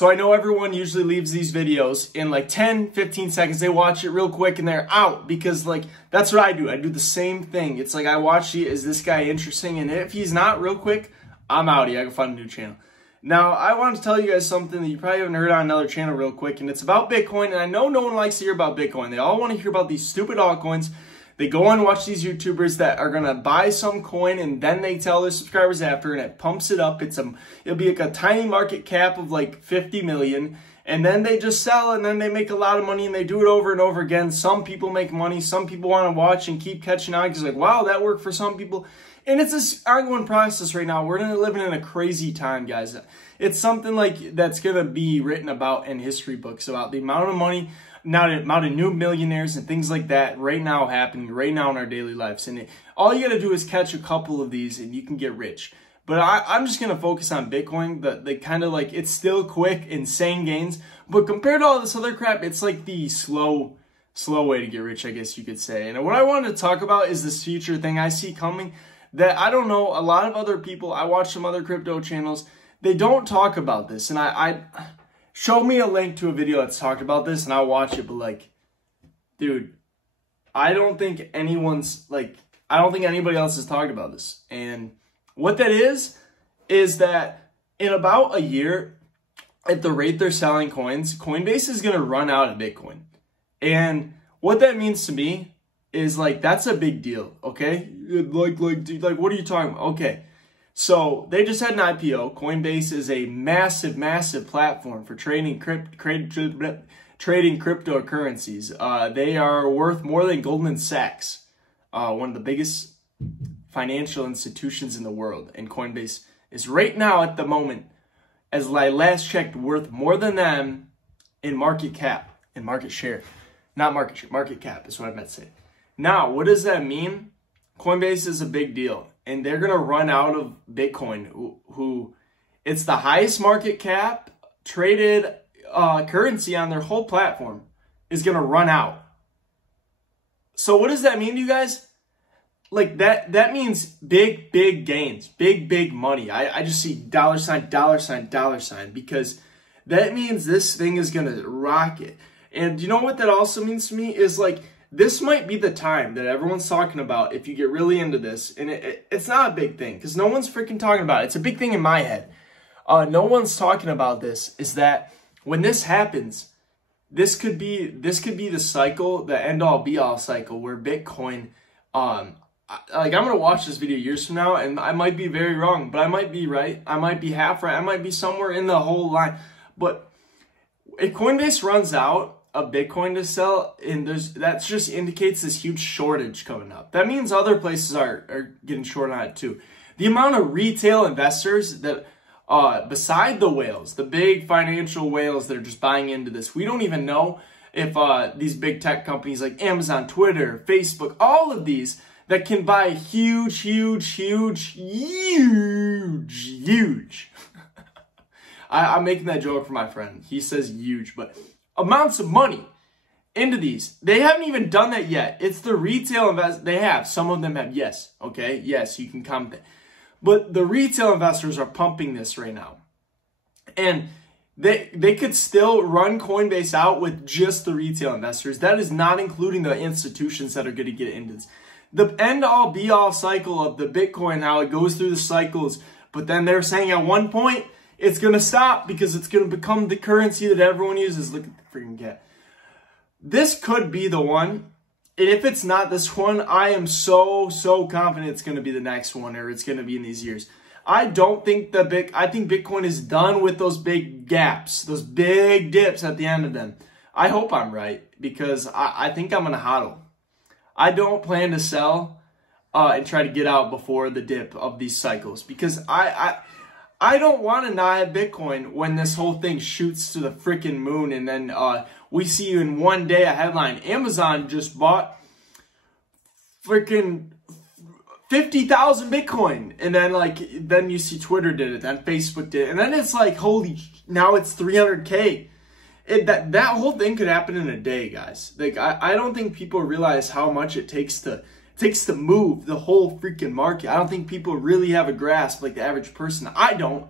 So I know everyone usually leaves these videos in like 10, 15 seconds. They watch it real quick and they're out because like, that's what I do. I do the same thing. It's like I watch it, is this guy interesting? And if he's not real quick, I'm outie. I can find a new channel. Now, I want to tell you guys something that you probably haven't heard on another channel real quick, and it's about Bitcoin. And I know no one likes to hear about Bitcoin. They all want to hear about these stupid altcoins. They go on and watch these YouTubers that are going to buy some coin, and then they tell their subscribers after, and it pumps it up. It'll be like a tiny market cap of like 50 million, and then they just sell, and then they make a lot of money, and they do it over and over again. Some people make money. Some people want to watch and keep catching on because like, wow, that worked for some people. And it's this ongoing process right now. We're living in a crazy time, guys. It's something like that's going to be written about in history books about the amount of money, now the amount of new millionaires and things like that right now happening right now in our daily lives. And all you got to do is catch a couple of these and you can get rich. But I'm just going to focus on Bitcoin. The kind of like, it's still quick, insane gains. But compared to all this other crap, it's like the slow way to get rich, I guess you could say. And what I wanted to talk about is this future thing I see coming that I don't know, a lot of other people, I watch some other crypto channels, they don't talk about this. And I show me a link to a video that's talked about this and I'll watch it, but like, dude, I don't think anybody else has talked about this. And what that is that in about a year, at the rate they're selling coins, Coinbase is going to run out of Bitcoin. And what that means to me is like, that's a big deal, okay? Dude, like, what are you talking about? Okay, so they just had an IPO. Coinbase is a massive, massive platform for trading cryptocurrencies. They are worth more than Goldman Sachs, one of the biggest financial institutions in the world. And Coinbase is right now at the moment, as I last checked, worth more than them in market cap and market share. Not market share, market cap is what I meant to say. Now, what does that mean? Coinbase is a big deal, and they're going to run out of Bitcoin, who it's the highest market cap traded currency on their whole platform is going to run out. So what does that mean to you guys? Like that means big gains, big money. I just see dollar sign, because that means this thing is going to rocket. And you know what that also means to me is like, this might be the time that everyone's talking about if you get really into this. And it's not a big thing because no one's freaking talking about it. It's a big thing in my head. No one's talking about this, is that when this happens, this could be the cycle, the end all be all cycle where Bitcoin, like I'm going to watch this video years from now and I might be very wrong, but I might be right. I might be half right. I might be somewhere in the whole line. But if Coinbase runs out of Bitcoin to sell, and that just indicates this huge shortage coming up. That means other places are getting short on it too. The amount of retail investors that, beside the whales, the big financial whales that are just buying into this, we don't even know if these big tech companies like Amazon, Twitter, Facebook, all of these that can buy huge I'm making that joke for my friend. He says huge, but amounts of money into these. They haven't even done that yet. It's the retail investors. They have. Some of them have. Yes. Okay. Yes, you can comment that. But the retail investors are pumping this right now. And they could still run Coinbase out with just the retail investors. That is not including the institutions that are going to get into this. The end all be all cycle of the Bitcoin, how it goes through the cycles. But then they're saying at one point, it's going to stop because it's going to become the currency that everyone uses. Look at the freaking cat. This could be the one. And if it's not this one, I am so confident it's going to be the next one, or it's going to be in these years. I don't think I think Bitcoin is done with those big gaps, those big dips at the end of them. I hope I'm right, because I think I'm going to hodl. I don't plan to sell and try to get out before the dip of these cycles, because I don't want to not have Bitcoin when this whole thing shoots to the freaking moon, and then we see in one day a headline, Amazon just bought freaking 50,000 Bitcoin, and then you see Twitter did it, then Facebook did it, and then it's like, holy, now it's 300K. That whole thing could happen in a day, guys. Like I don't think people realize how much it takes to move the whole freaking market. I don't think people really have a grasp, like the average person. I don't,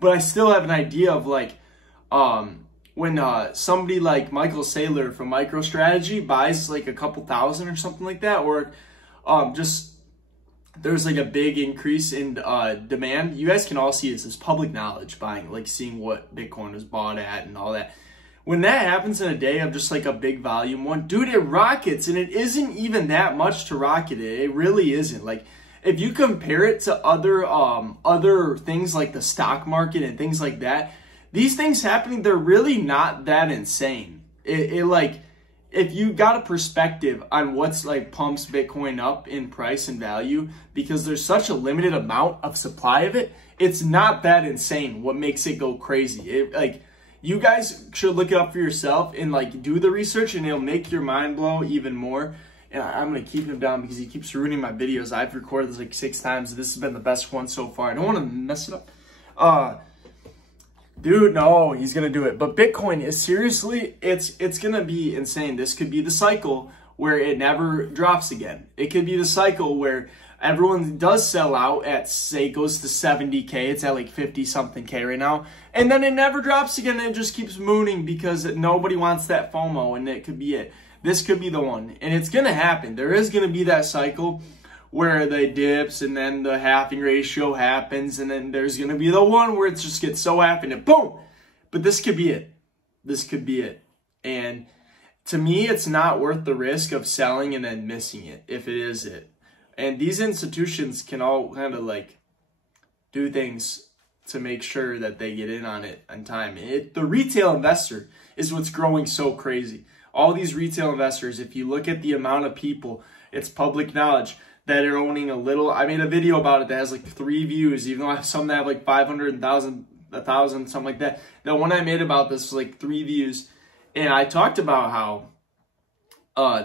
but I still have an idea of like, when somebody like Michael Saylor from MicroStrategy buys like a couple thousand or something like that, or just there's like a big increase in demand. You guys can all see it's this public knowledge buying, like seeing what Bitcoin was bought at and all that. When that happens in a day of just like a big volume one, dude, it rockets, and it isn't even that much to rocket it. It really isn't. Like if you compare it to other things like the stock market and things like that, these things happening, they're really not that insane. It like, if you got a perspective on what's like pumps Bitcoin up in price and value, because there's such a limited amount of supply of it, it's not that insane what makes it go crazy. Like, you guys should look it up for yourself and like do the research, and it'll make your mind blow even more. And I'm going to keep him down because he keeps ruining my videos. I've recorded this like 6 times. This has been the best one so far. I don't want to mess it up. Dude, no, he's going to do it. But Bitcoin is seriously, it's going to be insane. This could be the cycle where it never drops again. It could be the cycle where everyone does sell out at, say, goes to 70K. It's at like 50 something K right now. And then it never drops again, and it just keeps mooning because nobody wants that FOMO, and it could be it. This could be the one. And it's going to happen. There is going to be that cycle where they dips, and then the halving ratio happens, and then there's going to be the one where it just gets so happy and boom. But this could be it. This could be it. And to me, it's not worth the risk of selling and then missing it if it is it. And these institutions can all kind of like do things to make sure that they get in on it on time. The retail investor is what's growing so crazy. All these retail investors, if you look at the amount of people, it's public knowledge that are owning a little. I made a video about it that has like 3 views, even though I have some that have like 500, 1,000, something like that. The one I made about this was like 3 views. And I talked about how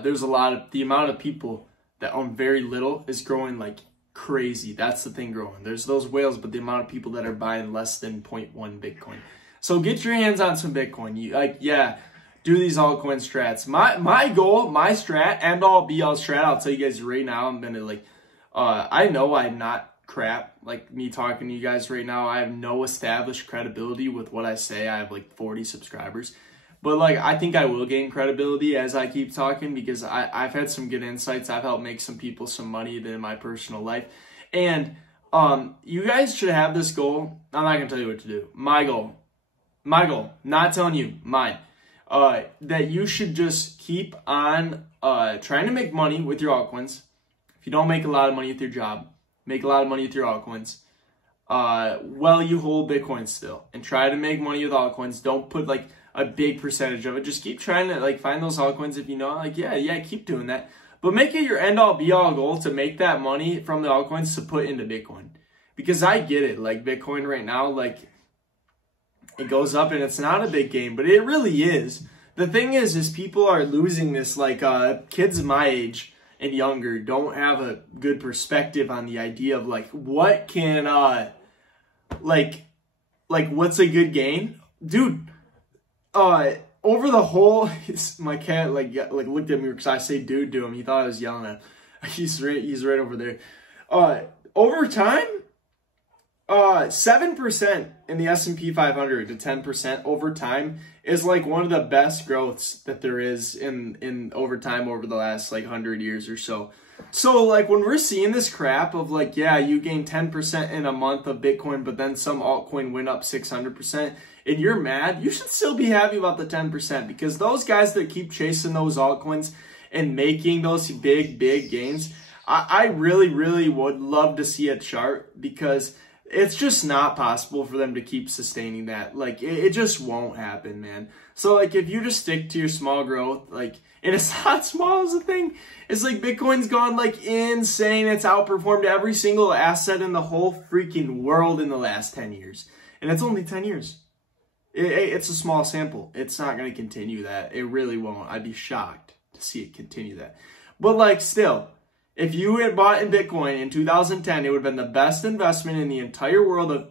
there's a lot of, the amount of people that own very little is growing like crazy. That's the thing growing. There's those whales, but the amount of people that are buying less than 0.1 Bitcoin. So get your hands on some Bitcoin. You like, yeah, do these altcoin strats. My goal, my strat, end all be all strat, I'll tell you guys right now, I'm gonna like, I know I'm not crap. Like me talking to you guys right now, I have no established credibility with what I say. I have like 40 subscribers. But like, I think I will gain credibility as I keep talking, because I've had some good insights. I've helped make some people some money in my personal life. And you guys should have this goal. I'm not going to tell you what to do. My goal, not telling you, mine. That you should just keep on trying to make money with your altcoins. If you don't make a lot of money with your job, make a lot of money with your altcoins. Well, you hold Bitcoin still. And try to make money with altcoins. Don't put like a big percentage of it. Just keep trying to like find those altcoins if you know, like, yeah, keep doing that. But make it your end all be all goal to make that money from the altcoins to put into Bitcoin. Because I get it, like Bitcoin right now, like it goes up and it's not a big game, but it really is. The thing is people are losing this, like kids my age and younger don't have a good perspective on the idea of like what can like what's a good gain, dude. Over the whole, my cat like looked at me because I say dude to him. He thought I was yelling at him. He's right over there. Over time, 7% in the S&P 500 to 10% over time is like one of the best growths that there is in over time over the last like 100 years or so. So like when we're seeing this crap of like, yeah, you gain 10% in a month of Bitcoin, but then some altcoin went up 600%, and you're mad, you should still be happy about the 10%, because those guys that keep chasing those altcoins and making those big gains, I really, really would love to see a chart, because it's just not possible for them to keep sustaining that. Like, it just won't happen, man. So, like, if you just stick to your small growth, like, and it's not small as a thing. It's like Bitcoin's gone, like, insane. It's outperformed every single asset in the whole freaking world in the last 10 years. And it's only 10 years. It's a small sample. It's not going to continue that. It really won't. I'd be shocked to see it continue that. But, like, still, if you had bought in Bitcoin in 2010, it would have been the best investment in the entire world of